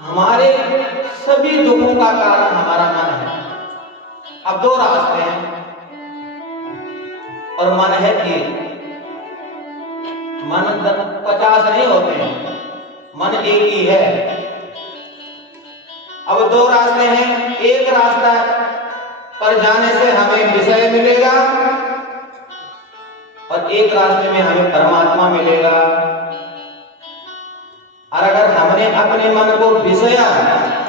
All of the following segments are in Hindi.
हमारे सभी दुखों का कारण हमारा मन है। अब दो रास्ते हैं और मन है एक। मन 50 नहीं होते हैं, मन एक ही है। अब दो रास्ते हैं, एक रास्ता पर जाने से हमें विषय मिलेगा और एक रास्ते में हमें परमात्मा मिलेगा। और अगर हमने अपने मन को विषय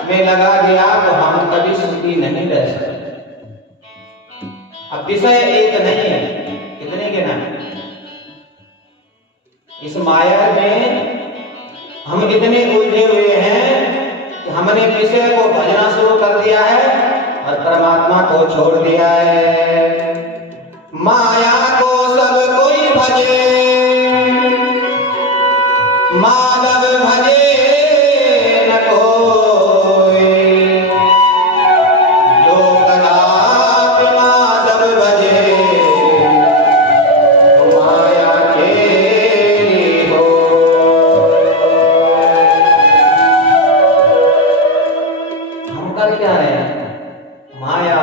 में लगा दिया तो हम कभी सुखी नहीं रह सकते। अब विषय एक नहीं है, कितने के नाम? इस माया में हम इतने उलझे हुए हैं कि हमने विषय को भजना शुरू कर दिया है और परमात्मा को छोड़ दिया है। माया को सब कोई भजे, माधव भजे न कोई, जो कदापि माधव भजे तो माया केरी हो। हम कर क्या रहे हैं? माया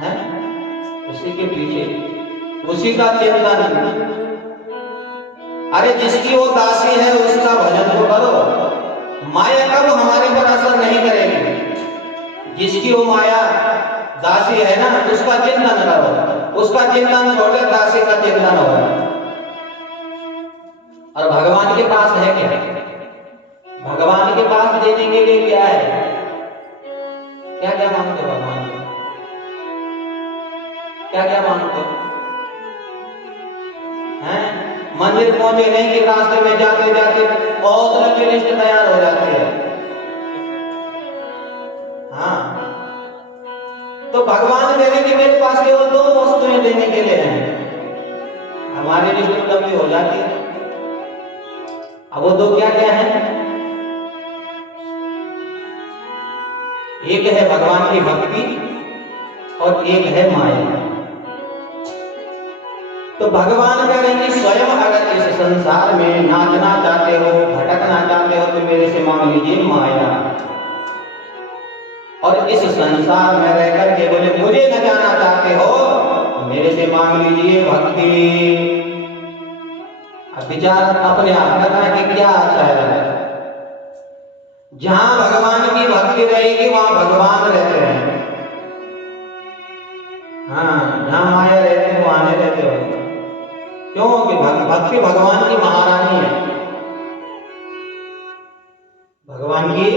है, उसी के पीछे, उसी का चिंतन। अरे जिसकी वो दासी है उसका भजन तो करो। माया कब हमारे पर असर नहीं करेगी? जिसकी वो माया दासी है ना, उसका चिंतन करो। उसका चिंतन छोड़े, दासी का चिंतन हो। और भगवान के पास है क्या? भगवान के पास देने के लिए क्या है? क्या क्या मांगते हो भगवान को? क्या क्या मांगते हो? हैं? मंदिर पहुंचे नहीं कि रास्ते में जाते जाते बहुत लंबी लिस्ट तैयार हो जाती है। हाँ, तो भगवान कह रहे कि मेरे पास केवल दो वस्तुएं देने के लिए हैं। हमारी लिस्ट लंबी हो जाती है। अब वो दो क्या क्या है? एक है भगवान की भक्ति और एक है माया। तो भगवान कह रहे हैं कि स्वयं अगर इस संसार में नाचना चाहते हो, भटकना चाहते हो तो मेरे से मांग लीजिए माया। और इस संसार में रहकर के बोले मुझे न जाना चाहते हो तो मेरे से मांग लीजिए भक्ति। अब विचार अपने आप करना कि क्या अच्छा है। जहां भगवान की भक्ति रहेगी वहां भगवान रहते हैं। हाँ, जहां माया रहती है वहां नहीं रहते हो। क्यों? कि भक्ति भगवान की महारानी है, भगवान की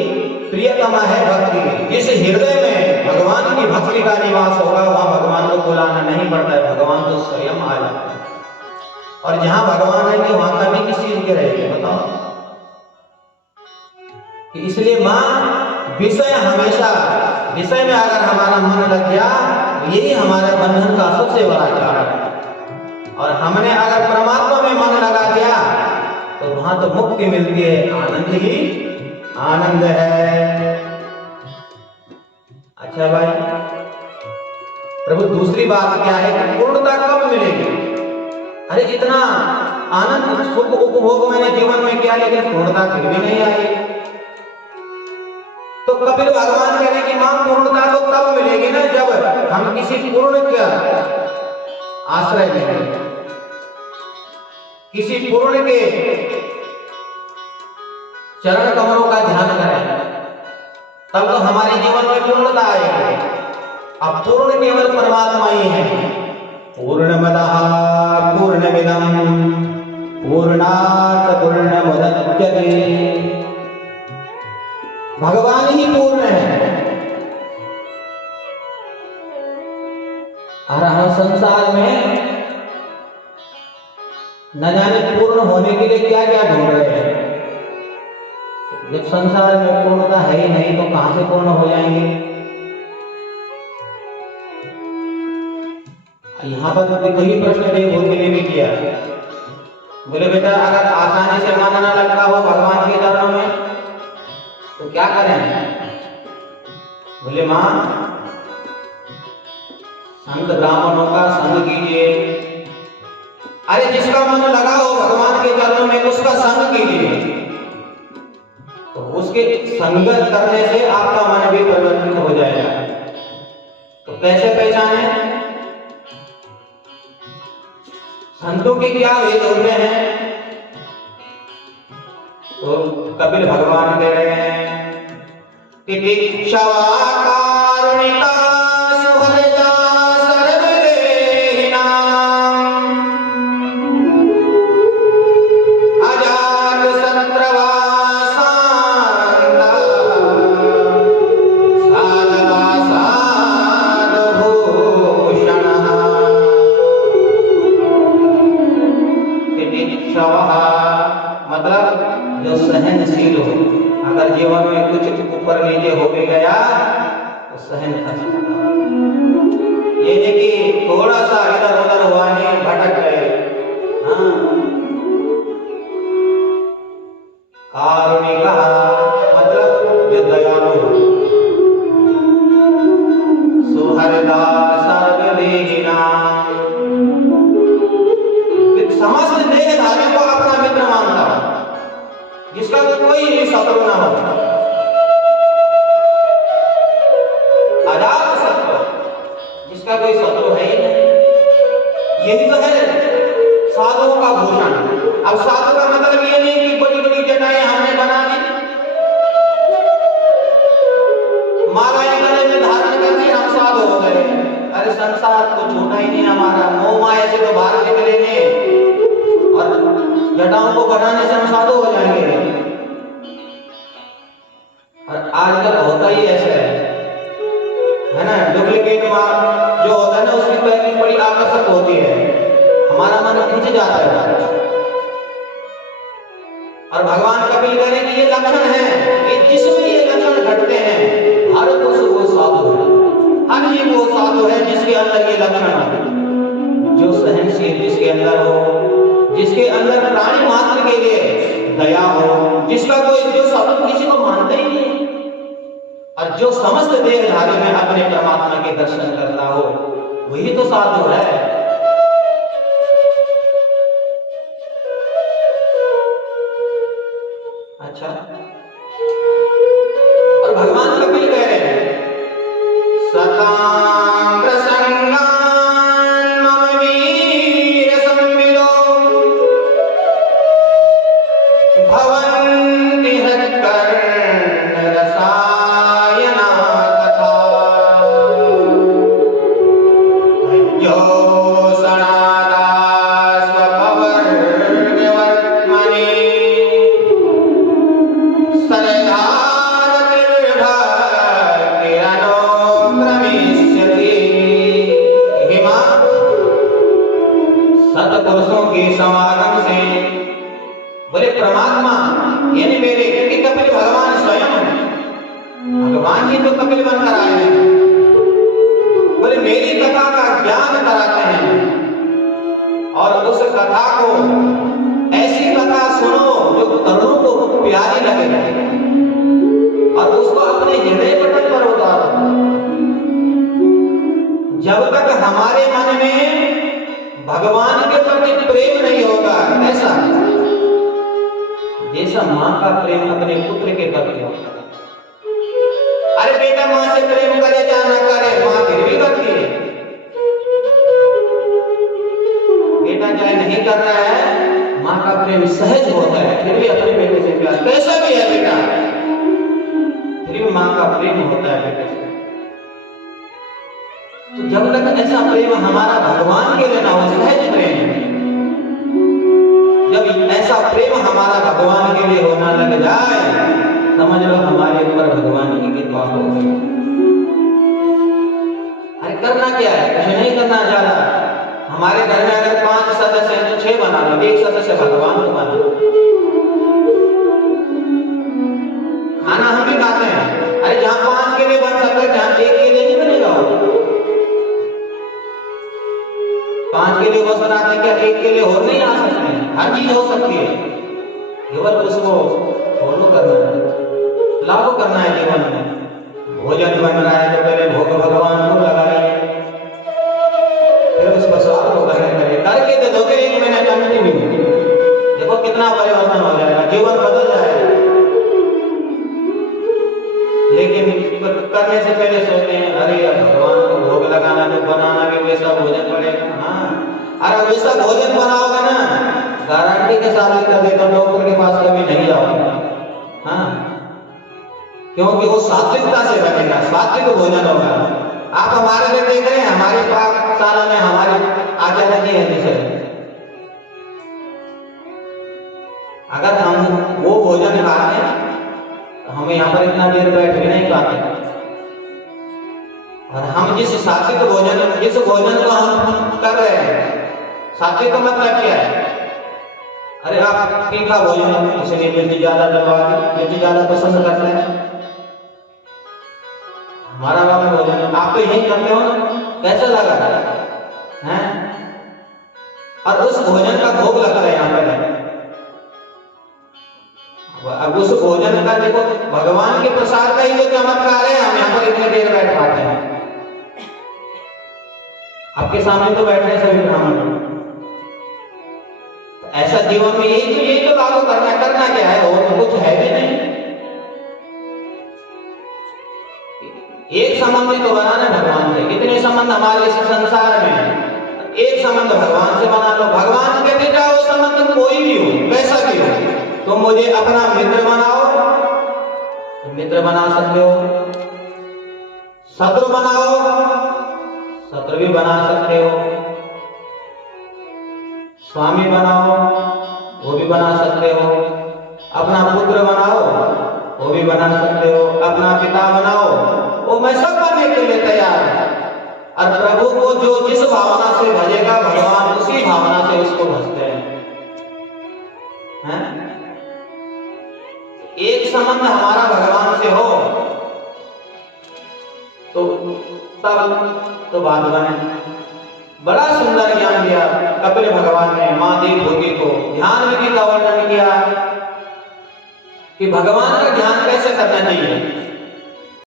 प्रियतमा है भक्ति। जिस हृदय में भगवान की भक्ति का निवास होगा वहां भगवान को बुलाना नहीं पड़ता है, भगवान तो स्वयं आ जाता है। और जहां भगवान रहेंगे वहां कमी किस चीज के रहेगी? बताओ। इसलिए मां विषय हमेशा, विषय में अगर हमारा मन लग गया यही हमारे बंधन का सबसे बड़ा कारण है। और हमने अगर परमात्मा में मन लगा दिया तो वहां तो मुक्ति मिलती है, आनंद ही आनंद है। अच्छा भाई, प्रभु दूसरी बात क्या है कि पूर्णता कब मिलेगी? अरे इतना आनंद सुख उपभोग मैंने जीवन में किया लेकिन पूर्णता फिर भी नहीं आई। तो कपिल भगवान कह रहे कि मां पूर्णता तो तब मिलेगी ना जब हम किसी पूर्ण का आश्रय लेंगे, किसी पूर्ण के चरण कमलों का ध्यान करें, तब तो हमारे जीवन में पूर्णता आएगी। अब पूर्ण केवल परमात्मा ही है। पूर्णमदः पूर्णमिदं पूर्णात् पूर्णमुदच्यते। भगवान ही पूर्ण है। और हम संसार में न जाने पूर्ण होने के लिए क्या क्या ढूंढ रहे हैं। जब संसार में पूर्णता है ही नहीं तो कहां से पूर्ण हो जाएंगे? यहाँ पर वही प्रश्न देवभूति ने भी किया। बोले बेटा अगर आसानी से मन न लगता हो भगवान के चरणों में तो क्या करें? बोले मां संत ब्राह्मणों का संग कीजिए। अरे जिसका मन लगा हो भगवान के चरणों में उसका संग कीजिए। तो उस उसके संगत करने से आपका मन भी परिवर्तित हो जाएगा। तो कैसे पहचाने? संतों के क्या भेद होते हैं? तो कपिल भगवान कह रहे हैं कि तितिक्षवा कारुणिका सुहृदा सर्वदेहिनां अजात शत्रवा शान्ता साधवा साधुभूषणः। तितिक्षवा मतलब जो सहनशील हो। अगर जीवन में कुछ ऊपर नीचे हो भी गया तो सहन कर सकता है। ये नहीं कि थोड़ा सा इधर उधर हुआ नहीं, भटक गए। हाँ, कारुणिका मतलब जो दयालु हो। सुहृदा सर्वदेहिनां समस्त देहधारी को अपना मित्र मानता है, जिसका कोई भी शत्रु ना हो। अजात शत्रु, जिसका कोई शत्रु है ही नहीं। यही तो है साधुओं का भूषण। अब साधु का मतलब ये नहीं कि बड़ी बड़ी जटाएं हमने बना दी, मालाएं गले में धारण कर दी, हम साधु हो गए। अरे संसार तो छूटा ही नहीं हमारा, मोह माया से तो बाहर निकले नहीं, और जटाओं को बढ़ाने से हम साधु हो जाएंगे। और आजकल होता ही ऐसा है ना। डुप्लीकेट माल जो होता है ना, उसकी पैकिंग बड़ी आकर्षक होती है, हमारा मन खिंच जाता है। और भगवान कपिल कह रहे हैं कि ये लक्षण है कि जिसमें ये लक्षण घटते हैं हर पुरुष वो साधु है, हर जीव वो साधु है जिसके अंदर ये लक्षण हो। जो सहनशील जिसके अंदर हो, जिसके अंदर प्राणी मात्र के लिए दया हो, जिसका कोई जो शत्रु किसी को मानता ही नहीं, और जो समस्त देहधारी में अपने परमात्मा के दर्शन करता हो, वही तो साधु है। अच्छा, और भगवान कपिल कह रहे हैं सतां प्रसंगान् मम वीर संविदो भवन्ति हृत्कर्ण रसायना कथा अय्यो सनादा स्वपवर्गवर्त्मनि सतपुरुषों के समागम से बोले परमात्मा यानी मेरे, क्योंकि कपिल भगवान स्वयं, भगवान ही तो कपिल बनकर आए हैं, बोले मेरी कथा का ज्ञान कराते हैं। और उस कथा को, ऐसी कथा सुनो जो तरुणों को प्यारी लगे और उसको अपने हृदय पटल पर उतारो। जब तक हमारे मन में भगवान के प्रति प्रेम नहीं होगा, ऐसा जैसा मां का प्रेम अपने पुत्र के प्रति होता है। अरे बेटा मां से प्रेम करे या ना करे, मां फिर भी करती है। बेटा चाहे नहीं कर रहा है, मां का प्रेम सहज होता है, फिर भी अपने बेटे से प्यार कैसा भी है बेटा, फिर भी मां का प्रेम होता है बेटे से। तो जब तक ऐसा प्रेम हमारा भगवान के लिए ना हो, सहज प्रेम, जब ऐसा प्रेम हमारा भगवान के लिए होना लग जाए, समझ लो हमारे ऊपर भगवान की कृपा हो गई। अरे करना क्या है, कुछ नहीं करना ज्यादा। हमारे घर में अगर 5 सदस्य हैं तो 6 बना लो, 1 सदस्य भगवान को बना लो। खाना हम भी खाते हैं, अरे जहां 5 के लिए बन सकता है, जहां 1 के लिए नहीं बनेगा। 5 के लिए वो बनाते क्या 1 के लिए और नहीं आ सकते हैं? हर चीज हो सकती है, केवल उसको फॉलो करना है, लागू करना है जीवन में। भोजन बन रहा है तो पहले भोग भगवान को लगाइए, फिर उसको स्वाद को ग्रहण करें, करके तो दोगे 1 महीना कंटिन्यू, देखो कितना परिवर्तन हो जाएगा, जीवन बदल जाएगा। करने से पहले सोचते हैं अरे अब भगवान को भोग लगाना तो बनाना भी वैसा भोजन पड़ेगा। हाँ, अरे वैसा भोजन बनाओगे ना, गारंटी के साथ कर देता हूं डॉक्टर के पास कभी नहीं जाओगे। हाँ, क्योंकि वो सात्विकता से बनेगा, सात्विक भोजन होगा। आप हमारे में देख रहे हैं, हमारी पाकशाला में हमारी आचार्य जी है जैसे, अगर हम वो भोजन खाते तो हम यहाँ पर इतना देर बैठ भी नहीं पाते। और हम जिस सात्विक भोजन, जिस भोजन को हम कर रहे हैं, सात्विक का मतलब क्या है? अरे आप तीखा भोजन, इसलिए मिर्ची ज्यादा डलवा दी, मिर्ची ज्यादा पसंद करते हैं, हमारा वाला भोजन आप तो यही करते हो ना, कैसा लगा है? और उस भोजन का भोग लगता है यहाँ पर। अब उस भोजन का देखो, भगवान के प्रसाद का ही जो चमत्कार है, हम यहाँ पर इतने देर बैठ पाते हैं। आपके सामने तो बैठे सभी ब्राह्मण, ऐसा जीवन में यही तो लागू करना क्या है, और तो कुछ है भी नहीं। एक संबंध तो बनाना भगवान से, कितने संबंध हमारे इस संसार में है, एक संबंध भगवान से बना लो। भगवान कहते जाओ संबंध कोई भी हो, कैसा भी हो, तुम मुझे अपना मित्र बनाओ, मित्र बना सकते हो, शत्रु बनाओ, शत्रु भी बना सकते हो, स्वामी बनाओ, वो भी बना सकते हो, अपना पुत्र बनाओ, वो भी बना सकते हो, अपना पिता बनाओ, वो मैं सब बनने के लिए तैयार है। और प्रभु को जो जिस भावना से भजेगा, भगवान उसी भावना से उसको भजते हैं। एक संबंध हमारा भगवान से हो तो तब तो बात बने। बड़ा सुंदर ज्ञान दिया कपिल भगवान ने मां देवभूति को, ध्यान विधि का वर्णन किया कि भगवान का ध्यान कैसे करना चाहिए।